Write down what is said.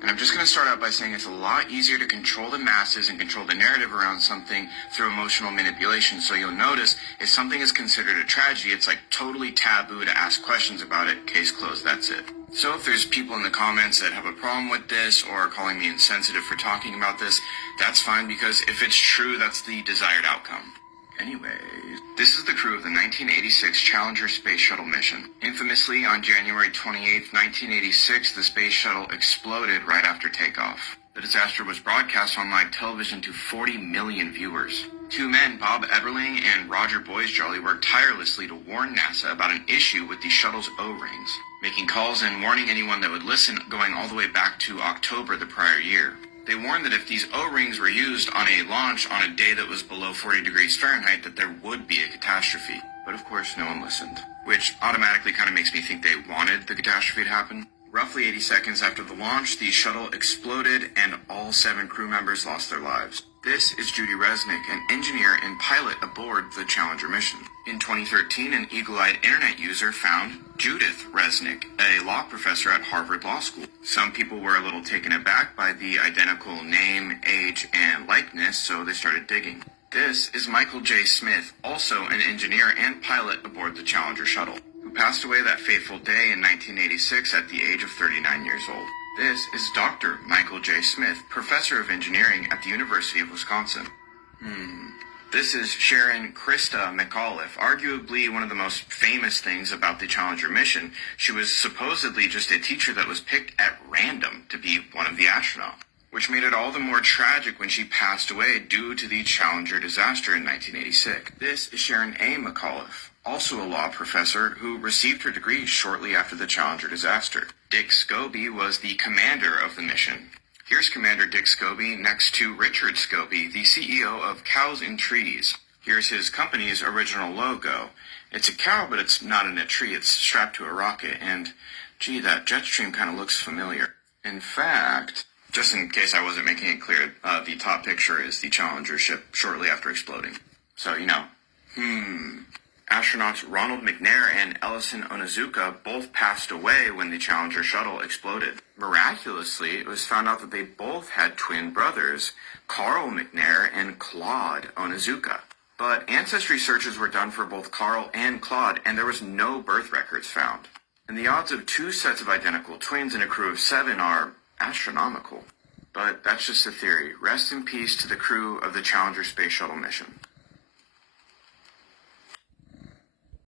And I'm just going to start out by saying it's a lot easier to control the masses and control the narrative around something through emotional manipulation. So you'll notice if something is considered a tragedy, it's like totally taboo to ask questions about it. Case closed, that's it. So if there's people in the comments that have a problem with this or are calling me insensitive for talking about this, that's fine, because if it's true, that's the desired outcome. Anyways, this is the crew of the 1986 Challenger space shuttle mission. Infamously, on January 28, 1986, the space shuttle exploded right after takeoff. The disaster was broadcast on live television to 40 million viewers. Two men, Bob Eberling and Roger Boisjolly, worked tirelessly to warn NASA about an issue with the shuttle's O-rings, making calls and warning anyone that would listen going all the way back to October the prior year. They warned that if these O-rings were used on a launch on a day that was below 40 degrees Fahrenheit, that there would be a catastrophe. But of course, no one listened, which automatically kind of makes me think they wanted the catastrophe to happen. Roughly 80 seconds after the launch, the shuttle exploded and all 7 crew members lost their lives. This is Judy Resnick, an engineer and pilot aboard the Challenger mission. In 2013, an eagle-eyed internet user found Judith Resnick, a law professor at Harvard Law School. Some people were a little taken aback by the identical name, age, and likeness, so they started digging. This is Michael J. Smith, also an engineer and pilot aboard the Challenger shuttle, who passed away that fateful day in 1986 at the age of 39 years old. This is Dr. Michael J. Smith, professor of engineering at the University of Wisconsin. This is Sharon Krista McAuliffe, arguably one of the most famous things about the Challenger mission. She was supposedly just a teacher that was picked at random to be one of the astronauts, which made it all the more tragic when she passed away due to the Challenger disaster in 1986. This is Sharon A. McAuliffe, also a law professor who received her degree shortly after the Challenger disaster. Dick Scobie was the commander of the mission. Here's Commander Dick Scobie next to Richard Scobie, the CEO of Cows and Trees. Here's his company's original logo. It's a cow, but it's not in a tree. It's strapped to a rocket, and gee, that jet stream kind of looks familiar. In fact, just in case I wasn't making it clear, the top picture is the Challenger ship shortly after exploding. So, you know, Astronauts Ronald McNair and Ellison Onizuka both passed away when the Challenger shuttle exploded. Miraculously, it was found out that they both had twin brothers, Carl McNair and Claude Onizuka. But ancestry searches were done for both Carl and Claude, and there was no birth records found. And the odds of 2 sets of identical twins in a crew of 7 are astronomical. But that's just a theory. Rest in peace to the crew of the Challenger space shuttle mission.